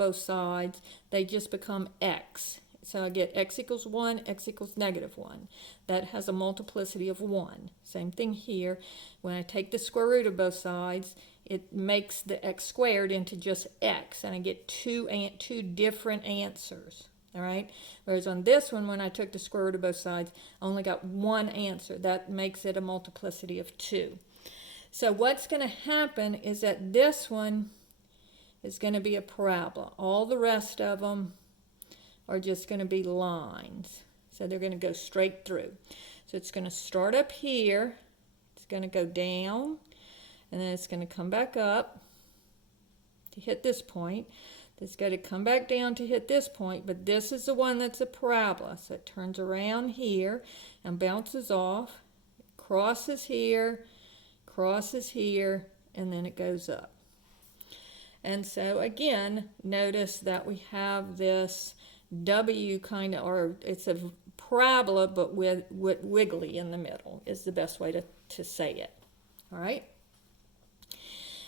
both sides, they just become x. So I get x equals 1, x equals -1. That has a multiplicity of 1. Same thing here. When I take the square root of both sides, it makes the x squared into just x, and I get two different answers. All right. Whereas on this one, when I took the square root of both sides, I only got one answer. That makes it a multiplicity of 2. So what's going to happen is that this one is going to be a parabola. All the rest of them are just going to be lines. So they're going to go straight through. So it's going to start up here. It's going to go down. And then it's going to come back up to hit this point. It's got to come back down to hit this point, but this is the one that's a parabola. So it turns around here and bounces off, crosses here, and then it goes up. And so again, notice that we have this W kind of, or it's a parabola, but with wiggly in the middle is the best way to say it. All right?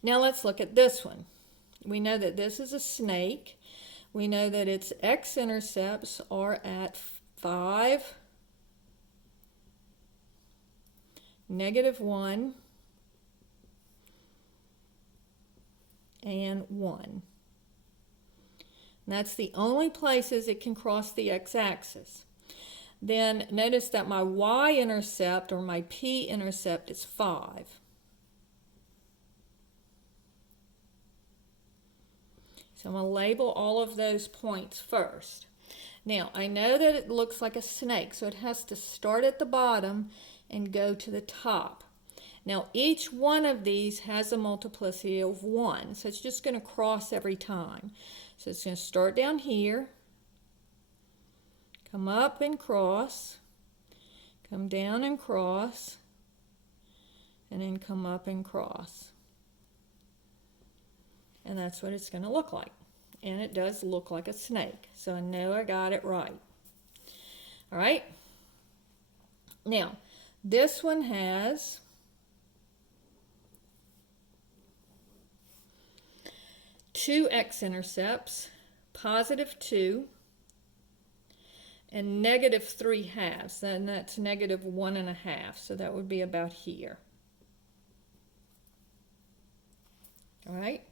Now let's look at this one. We know that this is a snake. We know that its x-intercepts are at 5, -1, and 1. And that's the only places it can cross the x-axis. Then notice that my y-intercept, or my p-intercept, is 5. So I'm going to label all of those points first. Now, I know that it looks like a snake, so it has to start at the bottom and go to the top. Now, each one of these has a multiplicity of 1, so it's just going to cross every time. So it's going to start down here, come up and cross, come down and cross, and then come up and cross. And that's what it's going to look like. And it does look like a snake. So I know I got it right. All right. Now, this one has two x-intercepts, +2 and -3/2. And that's -1.5. So that would be about here. All right.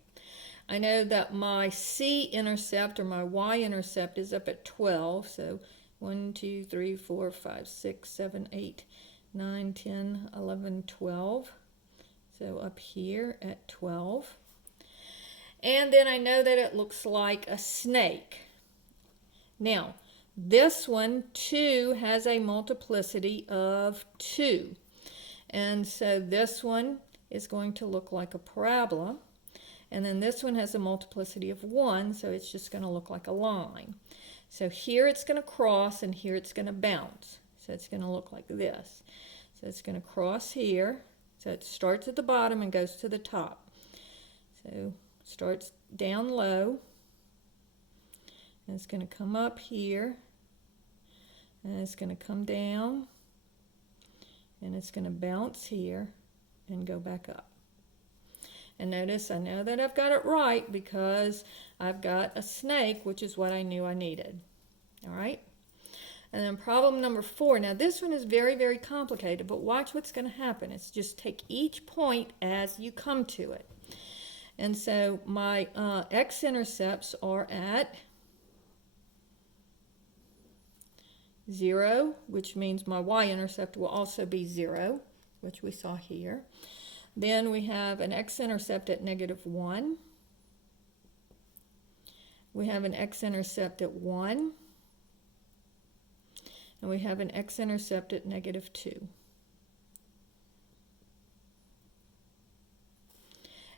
I know that my c-intercept, or my y-intercept, is up at 12. So 1, 2, 3, 4, 5, 6, 7, 8, 9, 10, 11, 12. So up here at 12. And then I know that it looks like a snake. Now, this one, 2, has a multiplicity of 2. And so this one is going to look like a parabola. And then this one has a multiplicity of 1, so it's just going to look like a line. So here it's going to cross, and here it's going to bounce. So it's going to look like this. So it's going to cross here. So it starts at the bottom and goes to the top. So it starts down low, and it's going to come up here, and it's going to come down, and it's going to bounce here and go back up. And notice, I know that I've got it right because I've got a snake, which is what I knew I needed. All right? And then problem number 4. Now, this one is very, very complicated, but watch what's going to happen. It's just take each point as you come to it. And so my x-intercepts are at 0, which means my y-intercept will also be 0, which we saw here. Then we have an x-intercept at -1. We have an x-intercept at 1. And we have an x-intercept at -2.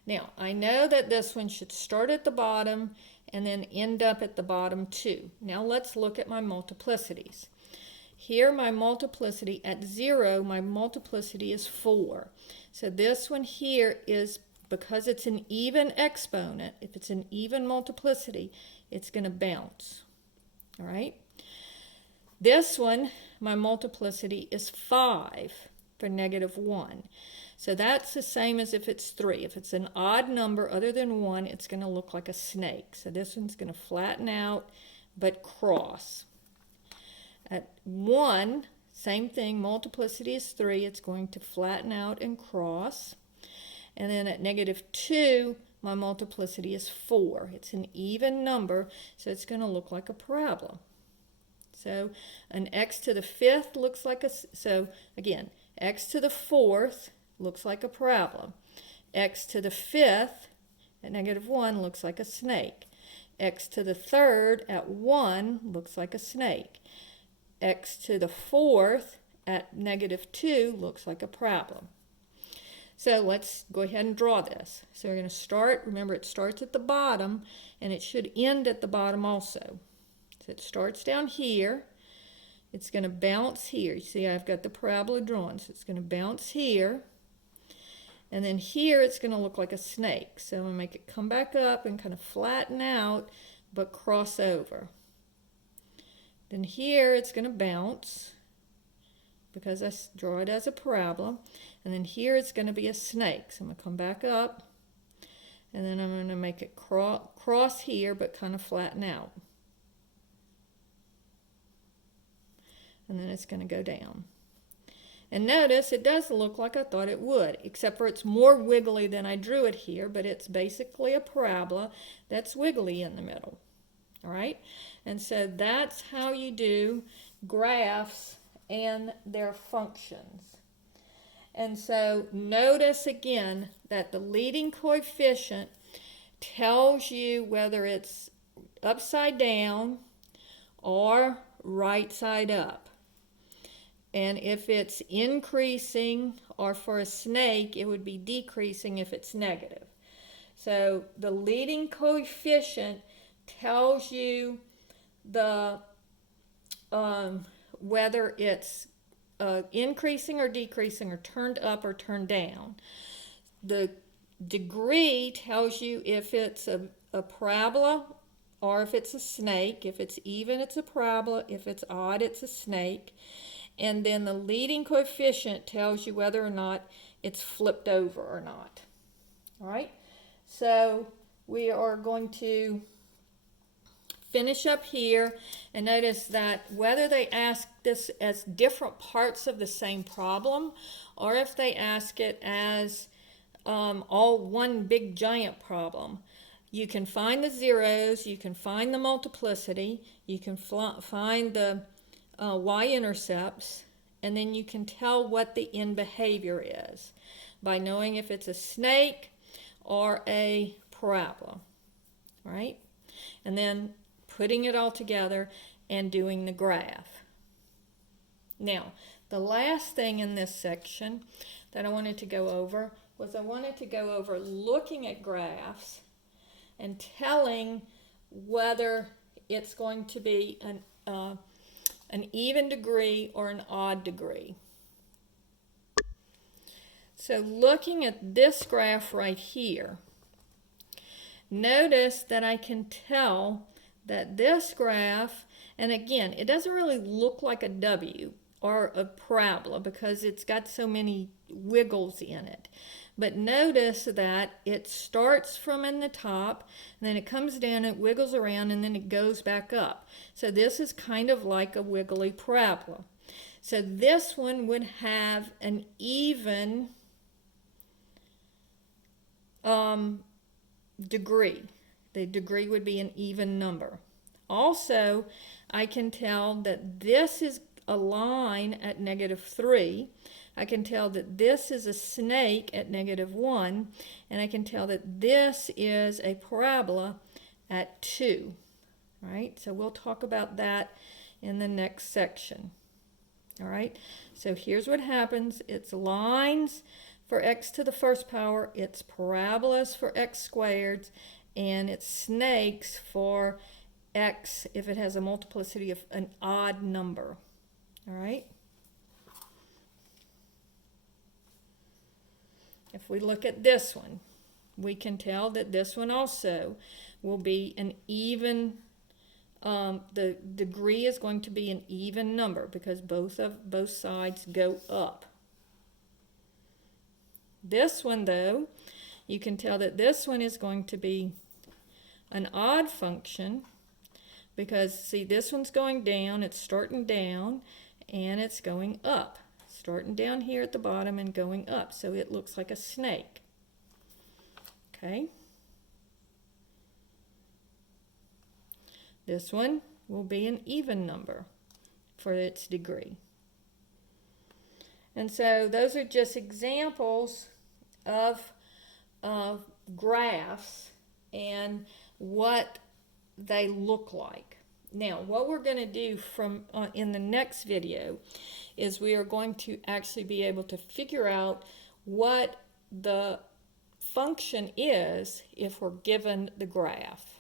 Now, I know that this one should start at the bottom and then end up at the bottom too. Now let's look at my multiplicities. Here my multiplicity at 0, my multiplicity is 4. So this one here is, because it's an even exponent, if it's an even multiplicity, it's going to bounce. All right? This one, my multiplicity is 5 for -1. So that's the same as if it's 3. If it's an odd number other than 1, it's going to look like a snake. So this one's going to flatten out but cross. At 1, same thing, multiplicity is 3. It's going to flatten out and cross. And then at -2, my multiplicity is 4. It's an even number, so it's going to look like a parabola. So an x to the 5th looks like a, so again, x to the 4th looks like a parabola. X to the 5th at -1 looks like a snake. X to the 3rd at 1 looks like a snake. X to the 4th at -2 looks like a parabola. So let's go ahead and draw this. So we're going to start, remember it starts at the bottom and it should end at the bottom also. So it starts down here. It's going to bounce here. You see I've got the parabola drawn. So it's going to bounce here. And then here it's going to look like a snake. So I'm going to make it come back up and kind of flatten out but cross over. Then here it's going to bounce because I draw it as a parabola. And then here it's going to be a snake. So I'm going to come back up and then I'm going to make it cross here but kind of flatten out. And then it's going to go down. And notice it does look like I thought it would, except for it's more wiggly than I drew it here, but it's basically a parabola that's wiggly in the middle. All right? And so that's how you do graphs and their functions. And so notice again that the leading coefficient tells you whether it's upside down or right side up. And if it's increasing, or for a snake, it would be decreasing if it's negative. So the leading coefficient tells you the whether it's increasing or decreasing, or turned up or turned down. The degree tells you if it's a parabola or if it's a snake. If it's even, it's a parabola. If it's odd, it's a snake. And then the leading coefficient tells you whether or not it's flipped over or not. All right? So we are going to finish up here, and notice that whether they ask this as different parts of the same problem or if they ask it as all one big giant problem, you can find the zeros, you can find the multiplicity, you can find the y-intercepts, and then you can tell what the end behavior is by knowing if it's a snake or a parabola, right? And then putting it all together and doing the graph. Now, the last thing in this section that I wanted to go over was I wanted to go over looking at graphs and telling whether it's going to be an even degree or an odd degree. So looking at this graph right here, notice that I can tell that this graph, and again, it doesn't really look like a W or a parabola because it's got so many wiggles in it. But notice that it starts from in the top, and then it comes down, it wiggles around, and then it goes back up. So this is kind of like a wiggly parabola. So this one would have an even degree. The degree would be an even number. Also, I can tell that this is a line at -3. I can tell that this is a snake at -1, and I can tell that this is a parabola at 2. All right, so we'll talk about that in the next section. All right, so here's what happens. It's lines for x to the first power, it's parabolas for x squared, and it's snakes for x if it has a multiplicity of an odd number. All right. If we look at this one, we can tell that this one also will be an even, the degree is going to be an even number because both sides go up. This one, though, you can tell that this one is going to be an odd function because, see, this one's going down, it's starting down, and it's going up. Starting down here at the bottom and going up, so it looks like a snake. Okay? This one will be an even number for its degree. And so those are just examples of graphs and what they look like. Now, what we're going to do in the next video is we are going to actually be able to figure out what the function is if we're given the graph.